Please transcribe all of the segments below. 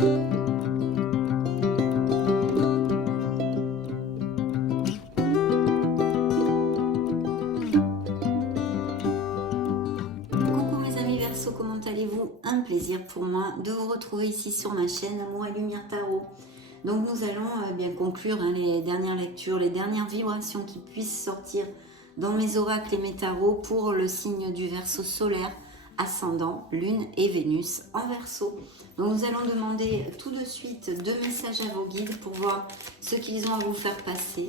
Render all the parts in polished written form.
Coucou mes amis Verseau, comment allez-vous? Un plaisir pour moi de vous retrouver ici sur ma chaîne Amour et Lumière Tarot. Donc nous allons bien conclure les dernières lectures, les dernières vibrations qui puissent sortir dans mes oracles et mes tarots pour le signe du Verseau solaire, ascendant, Lune et Vénus en Verseau. Donc nous allons demander tout de suite 2 messages à vos guides pour voir ce qu'ils ont à vous faire passer.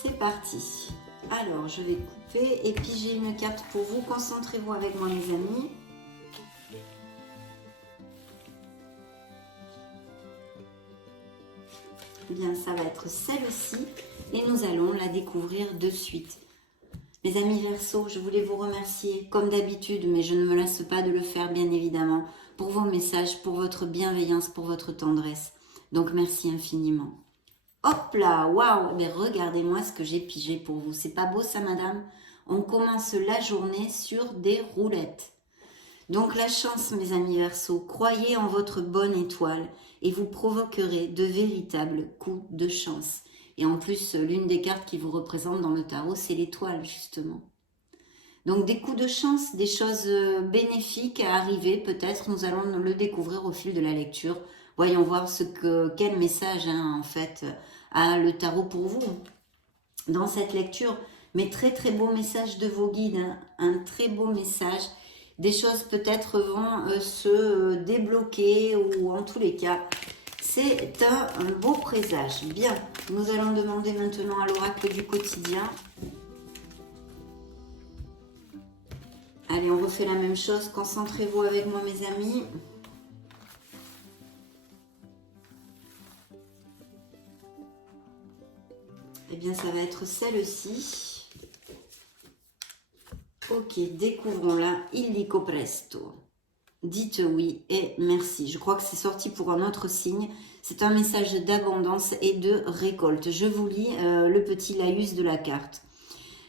C'est parti. Alors je vais couper et puis j'ai une carte pour vous. Concentrez-vous avec moi mes amis. Bien, ça va être celle-ci et nous allons la découvrir de suite. Mes amis Verseau, je voulais vous remercier comme d'habitude, mais je ne me lasse pas de le faire bien évidemment, pour vos messages, pour votre bienveillance, pour votre tendresse. Donc merci infiniment. Hop là, waouh, mais regardez-moi ce que j'ai pigé pour vous. C'est pas beau ça madame? On commence la journée sur des roulettes. Donc la chance mes amis Verseau, croyez en votre bonne étoile et vous provoquerez de véritables coups de chance. Et en plus, l'une des cartes qui vous représente dans le tarot, c'est l'étoile justement. Donc des coups de chance, des choses bénéfiques à arriver peut-être, nous allons le découvrir au fil de la lecture. Voyons voir quel message en fait a le tarot pour vous dans cette lecture. Mais très très beau message de vos guides, un très beau message. Des choses peut-être vont se débloquer ou en tous les cas, c'est un beau présage. Bien, nous allons demander maintenant à l'oracle du quotidien. Allez, on refait la même chose. Concentrez-vous avec moi mes amis. Eh bien, ça va être celle-ci. Ok, découvrons-la illico presto. Dites oui et merci. Je crois que c'est sorti pour un autre signe. C'est un message d'abondance et de récolte. Je vous lis le petit laïus de la carte.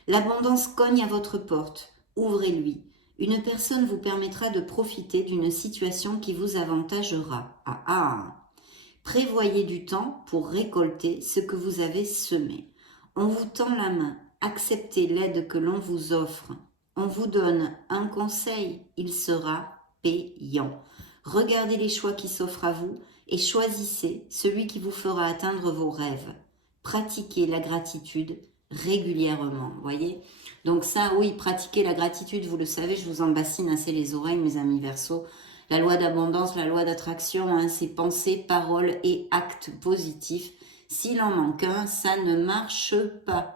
L'abondance cogne à votre porte. Ouvrez-lui. Une personne vous permettra de profiter d'une situation qui vous avantagera. Ah ah! Prévoyez du temps pour récolter ce que vous avez semé. On vous tend la main. Acceptez l'aide que l'on vous offre. On vous donne un conseil, il sera payant. Regardez les choix qui s'offrent à vous et choisissez celui qui vous fera atteindre vos rêves. Pratiquez la gratitude régulièrement, voyez. Donc ça, oui, pratiquez la gratitude, vous le savez, je vous en bassine assez les oreilles, mes amis Verseau. La loi d'abondance, la loi d'attraction, c'est pensées, paroles et actes positifs. S'il en manque un, ça ne marche pas.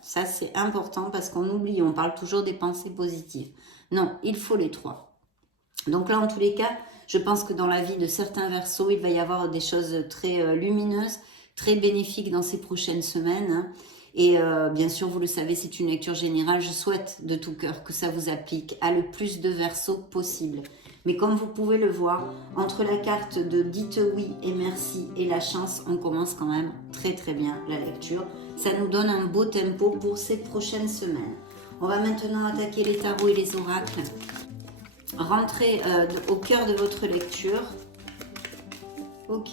Ça c'est important parce qu'on oublie, on parle toujours des pensées positives. Non, il faut les 3. Donc là en tous les cas, je pense que dans la vie de certains Verseaux, il va y avoir des choses très lumineuses, très bénéfiques dans ces prochaines semaines. Et bien sûr, vous le savez, c'est une lecture générale. Je souhaite de tout cœur que ça vous applique à le plus de Verseaux possible. Mais comme vous pouvez le voir, entre la carte de dites oui et merci et la chance, on commence quand même très très bien la lecture. Ça nous donne un beau tempo pour ces prochaines semaines. On va maintenant attaquer les tarots et les oracles. Rentrez au cœur de votre lecture. Ok.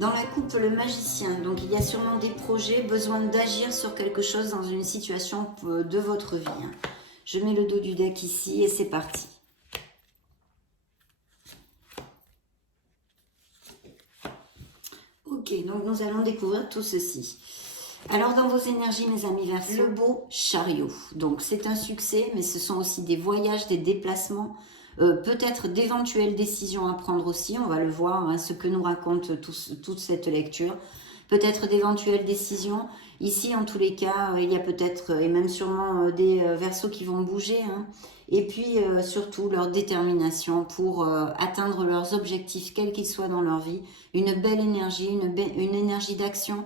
Dans la coupe, le magicien. Donc il y a sûrement des projets, besoin d'agir sur quelque chose dans une situation de votre vie. Je mets le dos du deck ici et c'est parti. Ok, donc nous allons découvrir tout ceci. Alors dans vos énergies, mes amis Verseau, le beau chariot. Donc c'est un succès, mais ce sont aussi des voyages, des déplacements, peut-être d'éventuelles décisions à prendre aussi. On va le voir, ce que nous raconte toute cette lecture. Peut-être d'éventuelles décisions. Ici, en tous les cas, il y a peut-être, et même sûrement, des Verseaux qui vont bouger. Et puis, surtout, leur détermination pour atteindre leurs objectifs, quels qu'ils soient dans leur vie. Une belle énergie, une énergie d'action,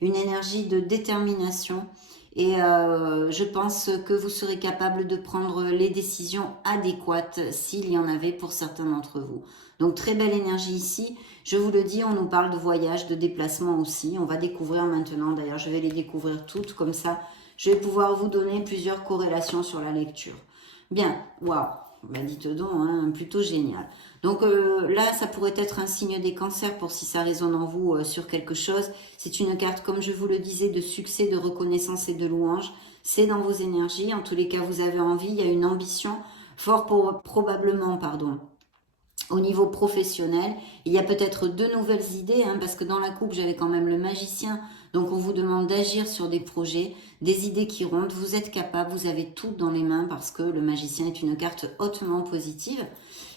une énergie de détermination. Et je pense que vous serez capable de prendre les décisions adéquates s'il y en avait pour certains d'entre vous. Donc très belle énergie ici. Je vous le dis, on nous parle de voyage, de déplacement aussi. On va découvrir maintenant, d'ailleurs je vais les découvrir toutes comme ça. je vais pouvoir vous donner plusieurs corrélations sur la lecture. Bien, waouh, bah dites donc, hein, plutôt génial. Donc là, ça pourrait être un signe des cancers pour si ça résonne en vous sur quelque chose. C'est une carte, comme je vous le disais, de succès, de reconnaissance et de louange. C'est dans vos énergies. En tous les cas, vous avez envie, il y a une ambition, probablement, pardon. Au niveau professionnel, il y a peut-être de nouvelles idées, hein, parce que dans la coupe, j'avais quand même le magicien. Donc, on vous demande d'agir sur des projets, des idées qui rondent. Vous êtes capable, vous avez tout dans les mains, parce que le magicien est une carte hautement positive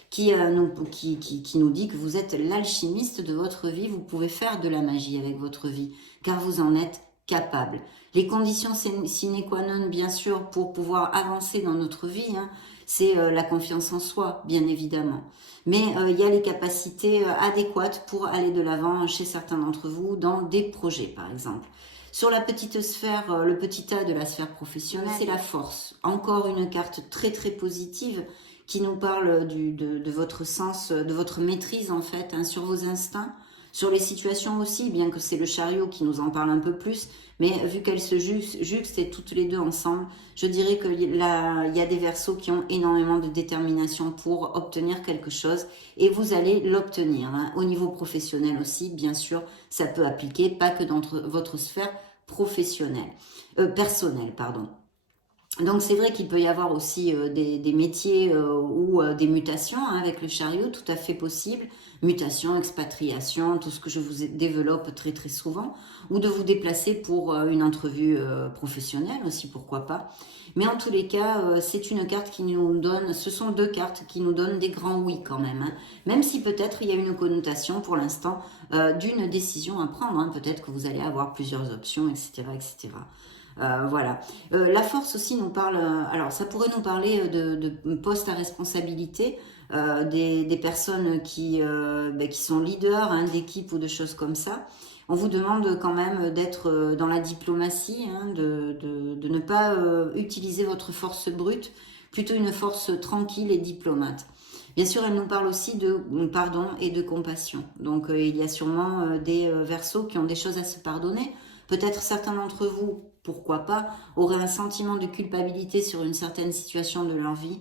qui nous dit que vous êtes l'alchimiste de votre vie. Vous pouvez faire de la magie avec votre vie, car vous en êtes capable. Les conditions sine qua non, bien sûr, pour pouvoir avancer dans notre vie, hein, c'est la confiance en soi, bien évidemment. Mais il y a les capacités adéquates pour aller de l'avant chez certains d'entre vous dans des projets, par exemple. Sur la petite sphère, le petit A de la sphère professionnelle, c'est la force. Encore une carte très très positive qui nous parle de votre sens, de votre maîtrise en fait, hein, sur vos instincts, sur les situations aussi, bien que c'est le chariot qui nous en parle un peu plus, mais vu qu'elles se juxtent et toutes les deux ensemble, je dirais qu'il y a des Verseaux qui ont énormément de détermination pour obtenir quelque chose et vous allez l'obtenir. Hein. Au niveau professionnel aussi, bien sûr, ça peut appliquer, pas que dans votre sphère professionnelle, personnelle, pardon. Donc c'est vrai qu'il peut y avoir aussi des métiers ou des mutations hein, avec le chariot, tout à fait possible. Mutation, expatriation, tout ce que je vous développe très très souvent. Ou de vous déplacer pour une entrevue professionnelle aussi, pourquoi pas. Mais en tous les cas, c'est une carte qui nous donne, ce sont deux cartes qui nous donnent des grands oui quand même. Hein. Même si peut-être il y a une connotation pour l'instant d'une décision à prendre. Hein. Peut-être que vous allez avoir plusieurs options, etc. etc. Voilà. La force aussi nous parle, alors ça pourrait nous parler de postes à responsabilité, des personnes qui sont leaders hein, d'équipe ou de choses comme ça. On vous demande quand même d'être dans la diplomatie, hein, de ne pas utiliser votre force brute, plutôt une force tranquille et diplomate. Bien sûr, elle nous parle aussi de pardon et de compassion. Donc, il y a sûrement des Verseaux qui ont des choses à se pardonner. Peut-être certains d'entre vous, pourquoi pas, auraient un sentiment de culpabilité sur une certaine situation de leur vie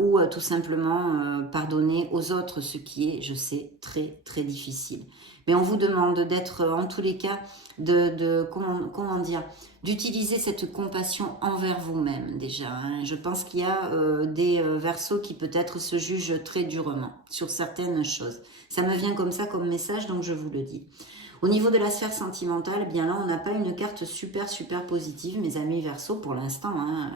ou tout simplement pardonner aux autres, ce qui est, je sais, très très difficile. Mais on vous demande d'être, en tous les cas, comment dire, d'utiliser cette compassion envers vous-même déjà. Hein. Je pense qu'il y a des Verseaux qui peut-être se jugent très durement sur certaines choses. Ça me vient comme ça comme message, donc je vous le dis. Au niveau de la sphère sentimentale, eh bien là, on n'a pas une carte super positive, mes amis Verseaux, pour l'instant. Hein,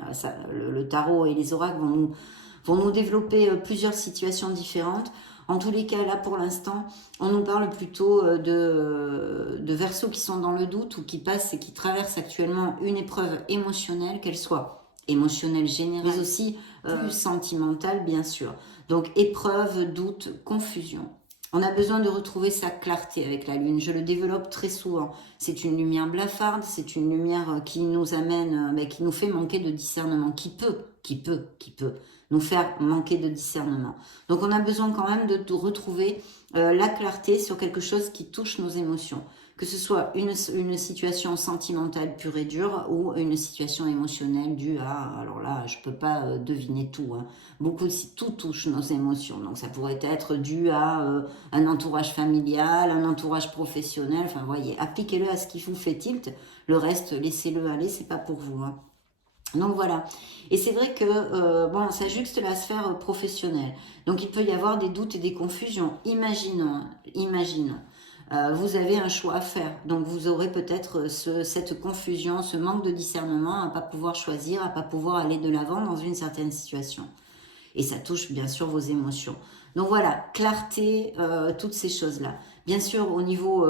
le tarot et les oracles vont nous développer plusieurs situations différentes. En tous les cas, là, pour l'instant, on nous parle plutôt de Verseaux qui sont dans le doute ou qui passent et qui traversent actuellement une épreuve émotionnelle, qu'elle soit émotionnelle générale, mais aussi plus sentimentale, bien sûr. Donc, épreuve, doute, confusion. On a besoin de retrouver sa clarté avec la lune. Je le développe très souvent. C'est une lumière blafarde, c'est une lumière qui nous amène, qui nous fait manquer de discernement, qui peut nous faire manquer de discernement. Donc on a besoin quand même de retrouver la clarté sur quelque chose qui touche nos émotions. Que ce soit une situation sentimentale pure et dure ou une situation émotionnelle due à, alors là, je peux pas deviner tout. Hein. Tout touche nos émotions. Donc ça pourrait être dû à un entourage familial, un entourage professionnel. Enfin, voyez, appliquez-le à ce qui vous fait tilt. Le reste, laissez-le aller, c'est pas pour vous. Hein. Donc voilà, et c'est vrai que bon, ça juxte la sphère professionnelle. Donc il peut y avoir des doutes et des confusions. Imaginons. Vous avez un choix à faire, donc vous aurez peut-être cette confusion, ce manque de discernement, à pas pouvoir choisir, à pas pouvoir aller de l'avant dans une certaine situation. Et ça touche bien sûr vos émotions. Donc voilà, clarté, toutes ces choses-là. Bien sûr, au niveau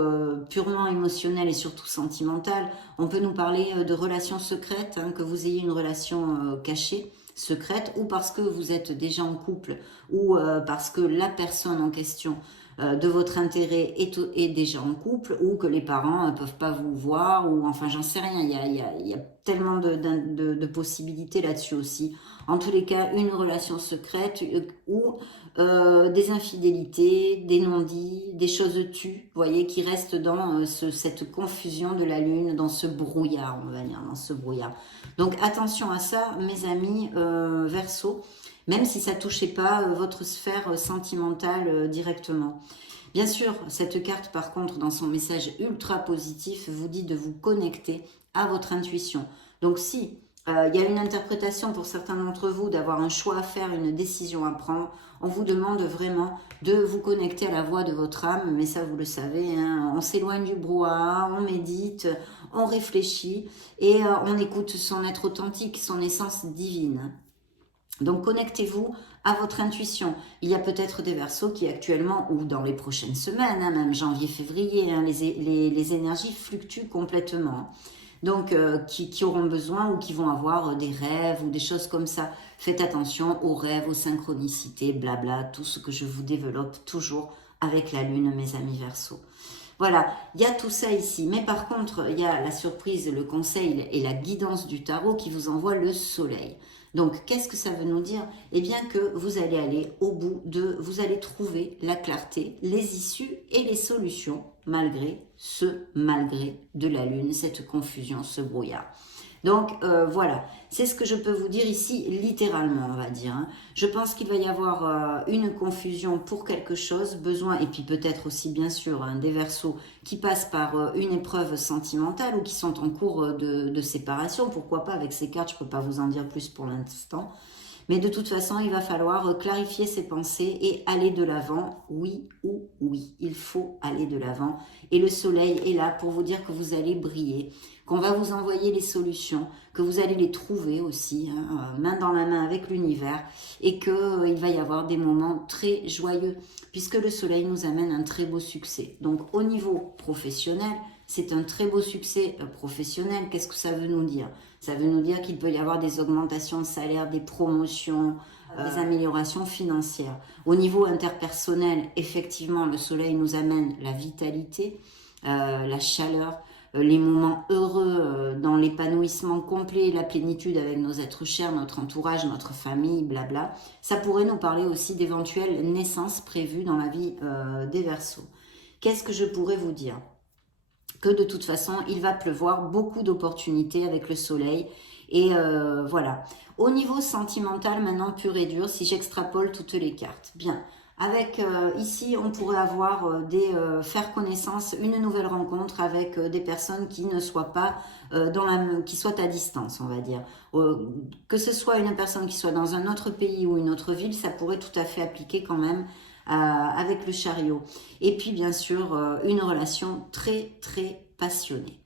purement émotionnel et surtout sentimental, on peut nous parler de relations secrètes, hein, que vous ayez une relation cachée, secrète, ou parce que vous êtes déjà en couple, ou parce que la personne en question de votre intérêt est déjà en couple, ou que les parents ne peuvent pas vous voir, ou enfin j'en sais rien, il y a tellement de possibilités là-dessus aussi. En tous les cas, une relation secrète ou des infidélités, des non-dits, des choses tues, vous voyez, qui restent dans cette confusion de la lune, dans ce brouillard, on va dire, dans ce brouillard. Donc attention à ça, mes amis Verseau, même si ça ne touchait pas votre sphère sentimentale directement. Bien sûr, cette carte, par contre, dans son message ultra positif, vous dit de vous connecter à votre intuition. Donc si il y a une interprétation pour certains d'entre vous d'avoir un choix à faire, une décision à prendre, on vous demande vraiment de vous connecter à la voix de votre âme, mais ça vous le savez, hein, on s'éloigne du brouhaha, on médite, on réfléchit et on écoute son être authentique, son essence divine. Donc connectez-vous à votre intuition. Il y a peut-être des Verseaux qui actuellement, ou dans les prochaines semaines, hein, même janvier, février, hein, les énergies fluctuent complètement. Donc qui auront besoin ou qui vont avoir des rêves ou des choses comme ça. Faites attention aux rêves, aux synchronicités, blabla, tout ce que je vous développe toujours avec la lune, mes amis Verseaux. Voilà, il y a tout ça ici. Mais par contre, il y a la surprise, le conseil et la guidance du tarot qui vous envoie le soleil. Donc, qu'est-ce que ça veut nous dire? Eh bien que vous allez aller au bout vous allez trouver la clarté, les issues et les solutions, malgré de la lune, cette confusion, ce brouillard. Donc voilà, c'est ce que je peux vous dire ici littéralement, on va dire. Hein. Je pense qu'il va y avoir une confusion pour quelque chose, besoin, et puis peut-être aussi bien sûr hein, des Verseaux qui passent par une épreuve sentimentale ou qui sont en cours de séparation. Pourquoi pas avec ces cartes, je ne peux pas vous en dire plus pour l'instant. Mais de toute façon, il va falloir clarifier ses pensées et aller de l'avant, oui ou oui. Il faut aller de l'avant. Et le soleil est là pour vous dire que vous allez briller, qu'on va vous envoyer les solutions, que vous allez les trouver aussi, hein, main dans la main avec l'univers, et qu'il va y avoir des moments très joyeux, puisque le soleil nous amène un très beau succès. Donc au niveau professionnel, c'est un très beau succès professionnel. Qu'est-ce que ça veut nous dire? Ça veut nous dire qu'il peut y avoir des augmentations de salaire, des promotions, des améliorations financières. Au niveau interpersonnel, effectivement, le soleil nous amène la vitalité, la chaleur, les moments heureux dans l'épanouissement complet, la plénitude avec nos êtres chers, notre entourage, notre famille, blabla. Ça pourrait nous parler aussi d'éventuelles naissances prévues dans la vie des Verseaux. Qu'est-ce que je pourrais vous dire? Que de toute façon, il va pleuvoir, beaucoup d'opportunités avec le soleil. Et voilà. Au niveau sentimental, maintenant, pur et dur, si j'extrapole toutes les cartes. Bien. Avec ici, on pourrait avoir faire connaissance, une nouvelle rencontre avec des personnes qui ne soient pas qui soient à distance, on va dire. Que ce soit une personne qui soit dans un autre pays ou une autre ville, ça pourrait tout à fait appliquer quand même avec le chariot. Et puis bien sûr, une relation très très passionnée.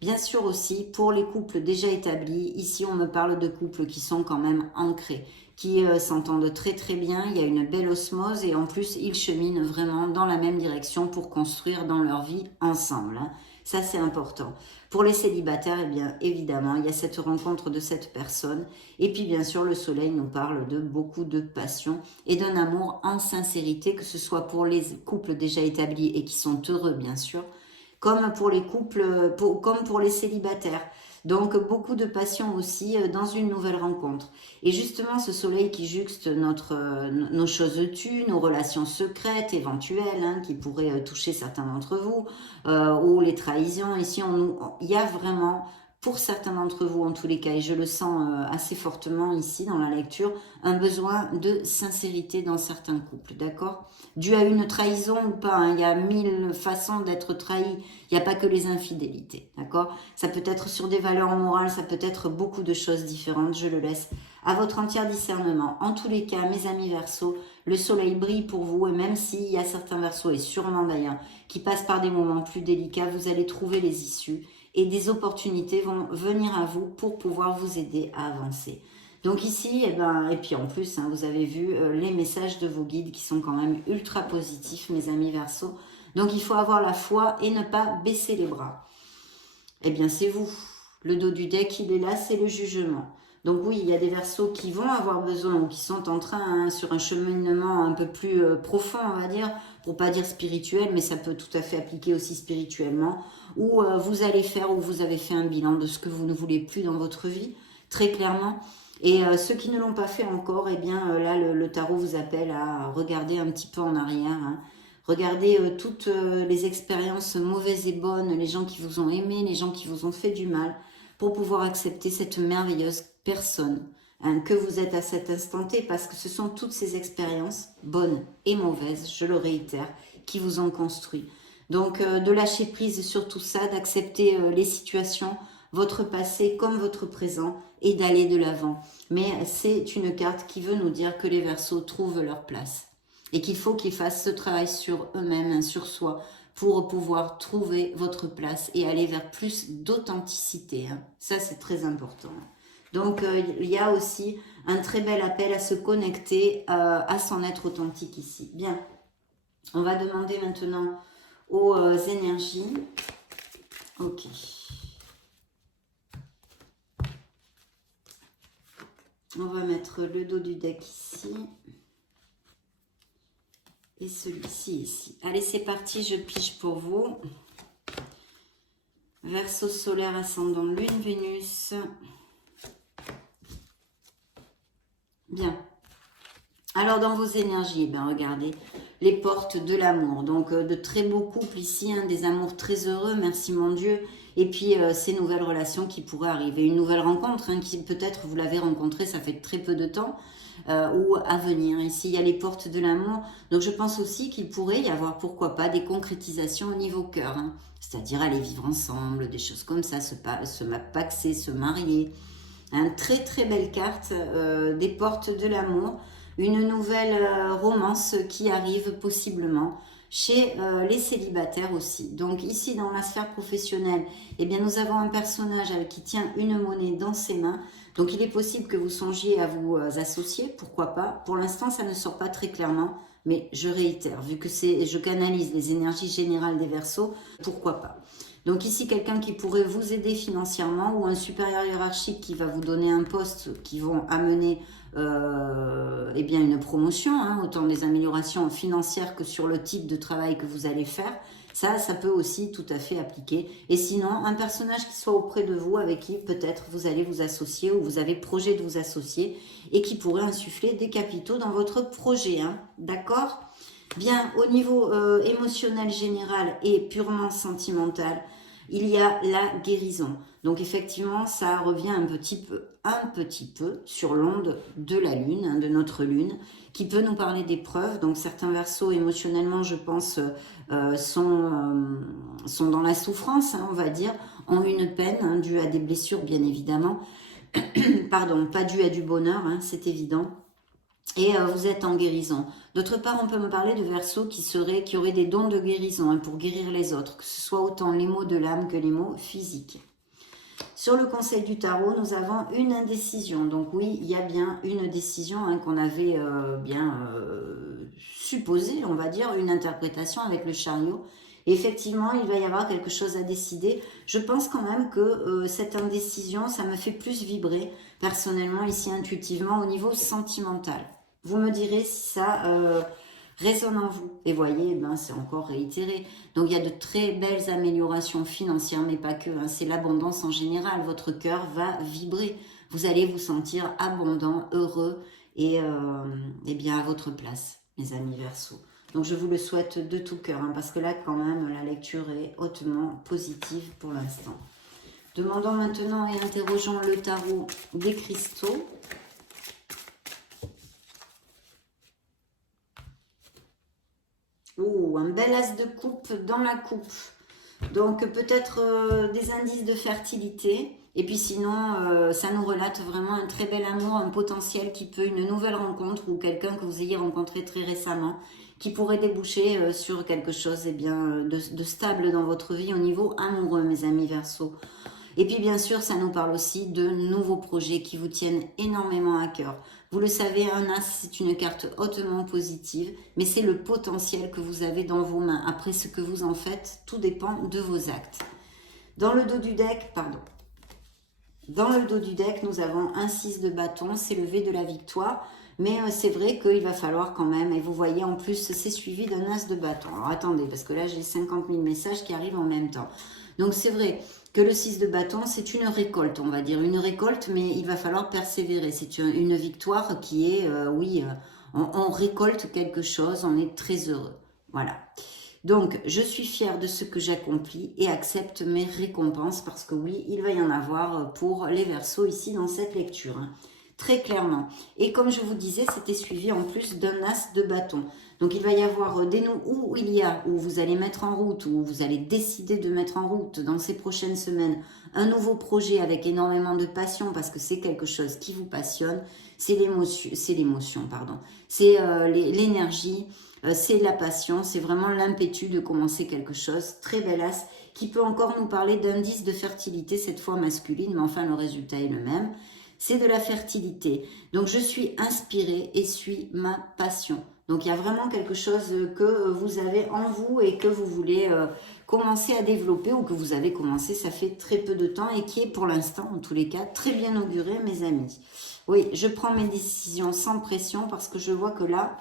Bien sûr aussi, pour les couples déjà établis, ici on me parle de couples qui sont quand même ancrés, qui s'entendent très très bien, il y a une belle osmose et en plus ils cheminent vraiment dans la même direction pour construire dans leur vie ensemble. Hein. Ça c'est important. Pour les célibataires, eh bien évidemment, il y a cette rencontre de cette personne et puis bien sûr le soleil nous parle de beaucoup de passion et d'un amour en sincérité, que ce soit pour les couples déjà établis et qui sont heureux bien sûr, comme pour les couples, comme pour les célibataires. Donc beaucoup de passion aussi dans une nouvelle rencontre. Et justement ce soleil qui juxte nos choses tues, nos relations secrètes éventuelles, hein, qui pourraient toucher certains d'entre vous, ou les trahisons. Ici il y a vraiment, pour certains d'entre vous en tous les cas, et je le sens assez fortement ici dans la lecture, un besoin de sincérité dans certains couples, d'accord? Dû à une trahison ou pas, hein, il y a 1000 façons d'être trahi, il n'y a pas que les infidélités, d'accord? Ça peut être sur des valeurs morales, ça peut être beaucoup de choses différentes, je le laisse à votre entier discernement. En tous les cas, mes amis Verseaux, le soleil brille pour vous, et même s'il y a certains Verseaux, et sûrement d'ailleurs, qui passent par des moments plus délicats, vous allez trouver les issues, et des opportunités vont venir à vous pour pouvoir vous aider à avancer. Donc ici, et puis en plus, hein, vous avez vu les messages de vos guides qui sont quand même ultra positifs, mes amis Verseaux. Donc il faut avoir la foi et ne pas baisser les bras. Eh bien c'est vous. Le dos du deck, il est là, c'est le jugement. Donc oui, il y a des Verseaux qui vont avoir besoin ou qui sont en train, hein, sur un cheminement un peu plus profond, on va dire, pour pas dire spirituel, mais ça peut tout à fait appliquer aussi spirituellement, où vous allez faire ou vous avez fait un bilan de ce que vous ne voulez plus dans votre vie, très clairement. Et ceux qui ne l'ont pas fait encore, eh bien là, le tarot vous appelle à regarder un petit peu en arrière, hein. Regardez toutes les expériences mauvaises et bonnes, les gens qui vous ont aimé, les gens qui vous ont fait du mal, pour pouvoir accepter cette merveilleuse personne, hein, que vous êtes à cet instant T, parce que ce sont toutes ces expériences, bonnes et mauvaises, je le réitère, qui vous ont construit. Donc de lâcher prise sur tout ça, d'accepter les situations, votre passé comme votre présent, et d'aller de l'avant. Mais c'est une carte qui veut nous dire que les Verseaux trouvent leur place et qu'il faut qu'ils fassent ce travail sur eux-mêmes, hein, sur soi, pour pouvoir trouver votre place et aller vers plus d'authenticité, hein. Ça, c'est très important. Donc, il y a aussi un très bel appel à se connecter à son être authentique ici. Bien, on va demander maintenant aux énergies. Ok. On va mettre le dos du deck ici. Et celui-ci ici. Allez, c'est parti, je pige pour vous. Verseau solaire, ascendant Lune, Vénus. Bien. Alors, dans vos énergies, ben, regardez, les portes de l'amour. Donc, de très beaux couples ici, hein, des amours très heureux, merci mon Dieu. Et puis, ces nouvelles relations qui pourraient arriver. Une nouvelle rencontre, hein, qui peut-être vous l'avez rencontrée, ça fait très peu de temps. Ou à venir. Ici, il y a les portes de l'amour. Donc, je pense aussi qu'il pourrait y avoir, pourquoi pas, des concrétisations au niveau cœur. Hein. C'est-à-dire aller vivre ensemble, des choses comme ça, se paxer, se marier. Hein, très, très belle carte, des portes de l'amour. Une nouvelle romance qui arrive possiblement chez les célibataires aussi. Donc ici, dans la sphère professionnelle, eh bien, nous avons un personnage qui tient une monnaie dans ses mains. Donc il est possible que vous songiez à vous associer, pourquoi pas. Pour l'instant, ça ne sort pas très clairement, mais je réitère, vu que je canalise les énergies générales des Verseaux, pourquoi pas. Donc ici, quelqu'un qui pourrait vous aider financièrement ou un supérieur hiérarchique qui va vous donner un poste qui vont amener eh bien une promotion, hein, autant des améliorations financières que sur le type de travail que vous allez faire. Ça peut aussi tout à fait appliquer. Et sinon, un personnage qui soit auprès de vous, avec qui peut-être vous allez vous associer ou vous avez projet de vous associer et qui pourrait insuffler des capitaux dans votre projet. Hein, d'accord ? Bien, au niveau émotionnel général et purement sentimental, il y a la guérison. Donc effectivement, ça revient un petit peu sur l'onde de la Lune, hein, de notre Lune, qui peut nous parler d'épreuves. Donc certains Verseaux émotionnellement, je pense, sont dans la souffrance, hein, on va dire, ont une peine, hein, due à des blessures bien évidemment. Pardon, pas due à du bonheur, hein, c'est évident. Et vous êtes en guérison. D'autre part, on peut me parler de Verseaux qui auraient des dons de guérison, hein, pour guérir les autres, que ce soit autant les maux de l'âme que les maux physiques. Sur le conseil du tarot, nous avons une indécision. Donc oui, il y a bien une décision, hein, qu'on avait supposée, on va dire, une interprétation avec le chariot. Et effectivement, il va y avoir quelque chose à décider. Je pense quand même que cette indécision, ça me fait plus vibrer personnellement, ici intuitivement, au niveau sentimental. Vous me direz si ça résonne en vous. Et voyez, ben, c'est encore réitéré. Donc, il y a de très belles améliorations financières, mais pas que. Hein, c'est l'abondance en général. Votre cœur va vibrer. Vous allez vous sentir abondant, heureux et bien à votre place, mes amis Verseaux. Donc, je vous le souhaite de tout cœur, hein, parce que là, quand même, la lecture est hautement positive pour l'instant. Demandons maintenant et interrogeons le tarot des cristaux. Oh, un bel as de coupe dans la coupe. Donc peut-être des indices de fertilité. Et puis sinon, ça nous relate vraiment un très bel amour, un potentiel qui peut, une nouvelle rencontre ou quelqu'un que vous ayez rencontré très récemment, qui pourrait déboucher sur quelque chose de stable dans votre vie au niveau amoureux, mes amis Verseaux. Et puis bien sûr, ça nous parle aussi de nouveaux projets qui vous tiennent énormément à cœur. Vous le savez, un as, c'est une carte hautement positive, mais c'est le potentiel que vous avez dans vos mains. Après, ce que vous en faites, tout dépend de vos actes. Dans le dos du deck, pardon, Dans le dos du deck, nous avons un 6 de bâton, c'est le V de la victoire. Mais c'est vrai qu'il va falloir quand même, et vous voyez en plus, c'est suivi d'un as de bâton. Alors attendez, parce que là j'ai 50 000 messages qui arrivent en même temps. Donc c'est vrai que le 6 de bâton, c'est une récolte, on va dire. Une récolte, mais il va falloir persévérer. C'est une victoire qui est, oui, on récolte quelque chose, on est très heureux. Voilà. Donc, je suis fière de ce que j'accomplis et accepte mes récompenses parce que oui, il va y en avoir pour les Verseaux ici dans cette lecture. Hein. Très clairement. Et comme je vous disais, c'était suivi en plus d'un as de bâton. Donc, il va y avoir des noms où vous allez mettre en route, où vous allez décider de mettre en route dans ces prochaines semaines un nouveau projet avec énormément de passion parce que c'est quelque chose qui vous passionne. C'est l'émotion, pardon. C'est l'énergie. C'est la passion, c'est vraiment l'impétu de commencer quelque chose. Très bel as qui peut encore nous parler d'indice de fertilité, cette fois masculine, mais enfin le résultat est le même. C'est de la fertilité. Donc je suis inspirée et suis ma passion. Donc il y a vraiment quelque chose que vous avez en vous et que vous voulez commencer à développer ou que vous avez commencé, ça fait très peu de temps et qui est pour l'instant, en tous les cas, très bien auguré, mes amis. Oui, je prends mes décisions sans pression parce que je vois que là,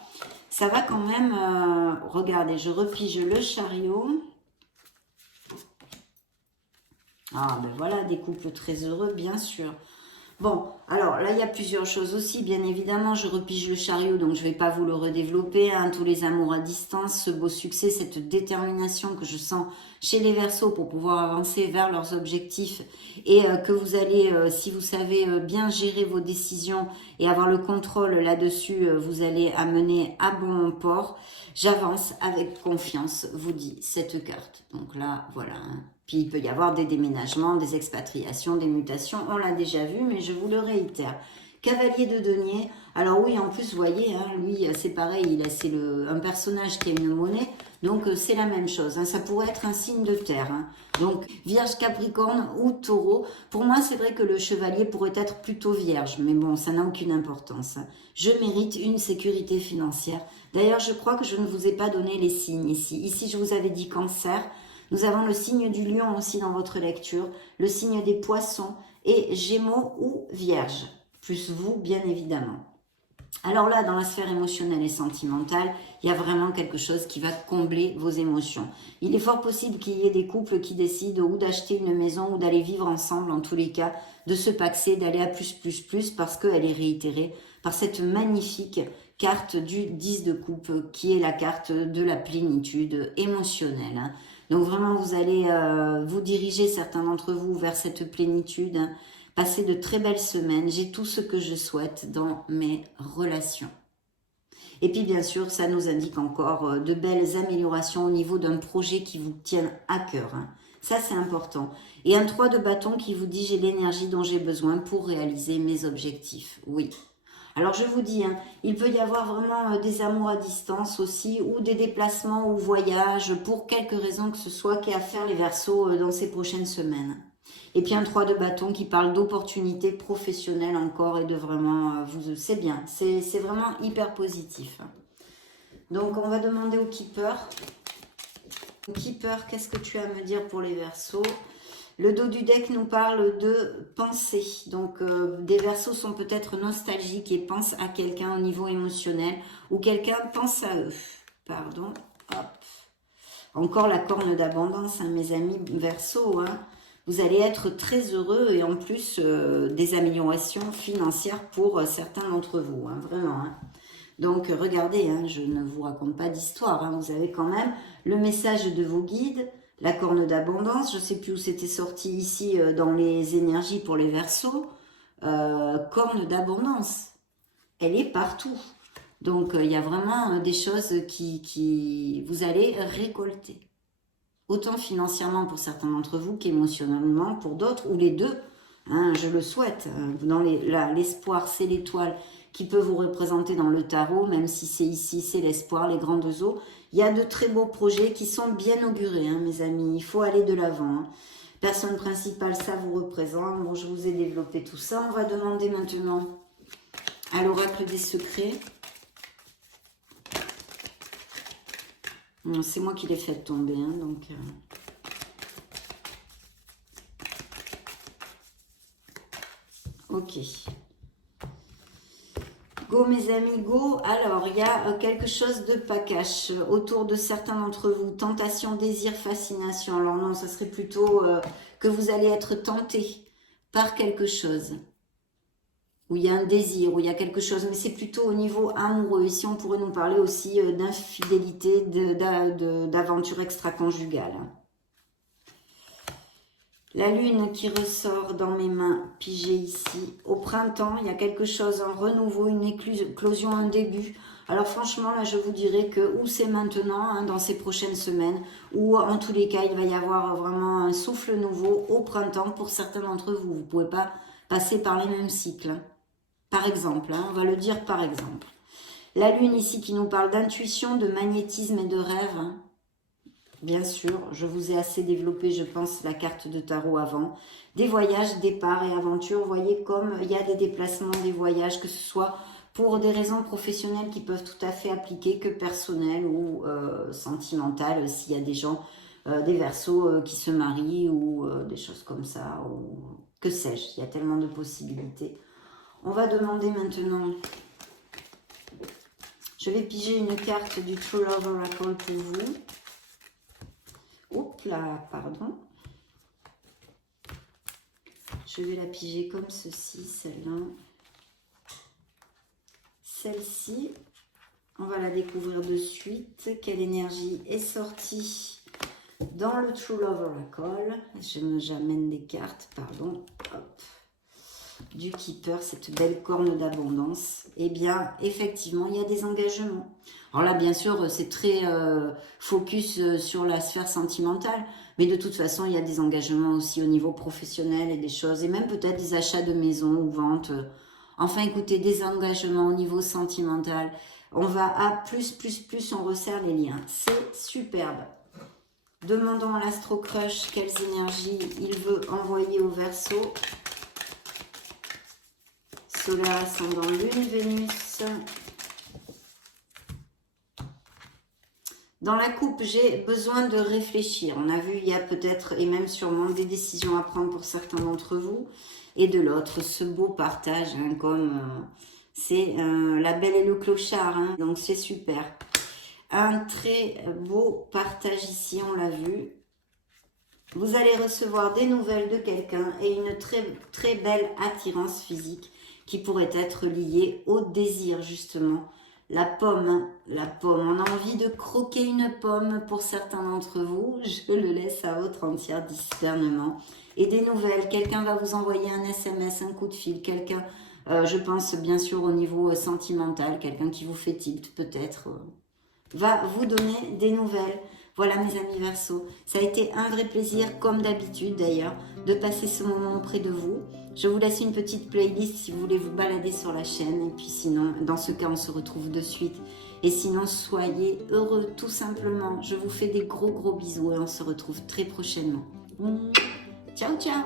ça va quand même, regardez, je repige le chariot. Ah ben voilà, des couples très heureux, bien sûr. Bon, alors là, il y a plusieurs choses aussi. Bien évidemment, je repige le chariot, donc je ne vais pas vous le redévelopper. Hein, tous les amours à distance, ce beau succès, cette détermination que je sens chez les Verseaux pour pouvoir avancer vers leurs objectifs et que vous allez, si vous savez bien gérer vos décisions et avoir le contrôle là-dessus, vous allez amener à bon port. J'avance avec confiance, vous dit cette carte. Donc là, voilà. Hein. Puis il peut y avoir des déménagements, des expatriations, des mutations, on l'a déjà vu, mais je vous le réitère. Cavalier de denier, alors oui, en plus, vous voyez, hein, lui, c'est pareil, c'est un personnage qui a une monnaie, donc c'est la même chose. Hein, ça pourrait être un signe de terre. Hein. Donc, Vierge, Capricorne ou Taureau. Pour moi, c'est vrai que le chevalier pourrait être plutôt Vierge, mais bon, ça n'a aucune importance. Hein. Je mérite une sécurité financière. D'ailleurs, je crois que je ne vous ai pas donné les signes ici. Ici, je vous avais dit Cancer. Nous avons le signe du lion aussi dans votre lecture, le signe des poissons et Gémeaux ou Vierge, plus vous bien évidemment. Alors là, dans la sphère émotionnelle et sentimentale, il y a vraiment quelque chose qui va combler vos émotions. Il est fort possible qu'il y ait des couples qui décident ou d'acheter une maison ou d'aller vivre ensemble, en tous les cas, de se paxer, d'aller à plus, parce qu'elle est réitérée par cette magnifique carte du 10 de coupe, qui est la carte de la plénitude émotionnelle. Hein. Donc vraiment, vous allez vous diriger, certains d'entre vous, vers cette plénitude, hein. Passer de très belles semaines, j'ai tout ce que je souhaite dans mes relations. Et puis bien sûr, ça nous indique encore de belles améliorations au niveau d'un projet qui vous tient à cœur. Hein. Ça, c'est important. Et un 3 de bâton qui vous dit « j'ai l'énergie dont j'ai besoin pour réaliser mes objectifs ». Oui. Alors je vous dis, hein, il peut y avoir vraiment des amours à distance aussi, ou des déplacements ou voyages, pour quelque raison que ce soit, qui a à faire les Verseaux dans ces prochaines semaines. Et puis un 3 de bâton qui parle d'opportunités professionnelles encore et de vraiment, c'est bien, c'est vraiment hyper positif. Donc on va demander au Keeper. Keeper, qu'est-ce que tu as à me dire pour les Verseaux ? Le dos du deck nous parle de pensée. Donc, des Verseaux sont peut-être nostalgiques et pensent à quelqu'un au niveau émotionnel ou quelqu'un pense à eux. Pardon. Hop. Encore la corne d'abondance, hein, mes amis Verseaux. Hein. Vous allez être très heureux et en plus des améliorations financières pour certains d'entre vous. Hein, vraiment. Hein. Donc, regardez, hein, je ne vous raconte pas d'histoire. Hein, vous avez quand même le message de vos guides. La corne d'abondance, je ne sais plus où c'était sorti ici dans les énergies pour les Verseaux. Corne d'abondance, elle est partout. Donc, il y a vraiment des choses qui vous allez récolter. Autant financièrement pour certains d'entre vous qu'émotionnellement pour d'autres, ou les deux. Hein, je le souhaite. Dans l'espoir, c'est l'étoile qui peut vous représenter dans le tarot, même si c'est ici, c'est l'espoir, les grandes eaux. Il y a de très beaux projets qui sont bien augurés, hein, mes amis. Il faut aller de l'avant. Hein. Personne principale, ça vous représente. Bon, je vous ai développé tout ça. On va demander maintenant à l'oracle des secrets. C'est moi qui l'ai fait tomber, hein, donc... Ok. Go mes amis, go. Alors, il y a quelque chose de pas cash autour de certains d'entre vous. Tentation, désir, fascination. Alors non, ça serait plutôt que vous allez être tenté par quelque chose. Où il y a un désir, où il y a quelque chose. Mais c'est plutôt au niveau amoureux. Ici, on pourrait nous parler aussi d'infidélité, d'aventure extra-conjugale. La lune qui ressort dans mes mains, pigée ici. Au printemps, il y a quelque chose, un renouveau, une éclosion, un début. Alors franchement, là, je vous dirais que ou c'est maintenant, hein, dans ces prochaines semaines, ou en tous les cas, il va y avoir vraiment un souffle nouveau au printemps pour certains d'entre vous. Vous ne pouvez pas passer par les mêmes cycles. Hein. Par exemple, hein, on va le dire par exemple. La lune ici qui nous parle d'intuition, de magnétisme et de rêve. Hein. Bien sûr, je vous ai assez développé, je pense, la carte de tarot avant. Des voyages, départs et aventures. Vous voyez comme il y a des déplacements, des voyages, que ce soit pour des raisons professionnelles qui peuvent tout à fait appliquer que personnelles ou sentimentales, s'il y a des gens, des Verseaux qui se marient ou des choses comme ça, ou que sais-je, il y a tellement de possibilités. On va demander maintenant, je vais piger une carte du True Love Oracle pour vous. Oups là, pardon. Je vais la piger comme ceci, celle-là. Celle-ci, on va la découvrir de suite. Quelle énergie est sortie dans le True Love Oracle? J'amène des cartes, pardon. Hop. Du Keeper, cette belle corne d'abondance. Eh bien, effectivement, il y a des engagements. Alors là, bien sûr, c'est très focus sur la sphère sentimentale, mais de toute façon, il y a des engagements aussi au niveau professionnel et des choses, et même peut-être des achats de maisons ou ventes. Enfin, écoutez, des engagements au niveau sentimental. On va à plus, on resserre les liens. C'est superbe. Demandons à l'Astro Crush quelles énergies il veut envoyer au Verseau. Solaire, ascendant, lune, Vénus. Dans la coupe, j'ai besoin de réfléchir. On a vu, il y a peut-être et même sûrement des décisions à prendre pour certains d'entre vous. Et de l'autre, ce beau partage, hein, comme c'est la belle et le clochard. Hein, donc c'est super. Un très beau partage ici, on l'a vu. Vous allez recevoir des nouvelles de quelqu'un et une très belle attirance physique qui pourrait être liée au désir justement. La pomme, on a envie de croquer une pomme pour certains d'entre vous. Je le laisse à votre entier discernement. Et des nouvelles, quelqu'un va vous envoyer un SMS, un coup de fil, quelqu'un, je pense bien sûr au niveau sentimental, quelqu'un qui vous fait tilt peut-être, va vous donner des nouvelles. Voilà mes amis Verseaux, ça a été un vrai plaisir, comme d'habitude d'ailleurs, de passer ce moment auprès de vous. Je vous laisse une petite playlist si vous voulez vous balader sur la chaîne. Et puis sinon, dans ce cas, on se retrouve de suite. Et sinon, soyez heureux tout simplement. Je vous fais des gros bisous et on se retrouve très prochainement. Ciao, ciao!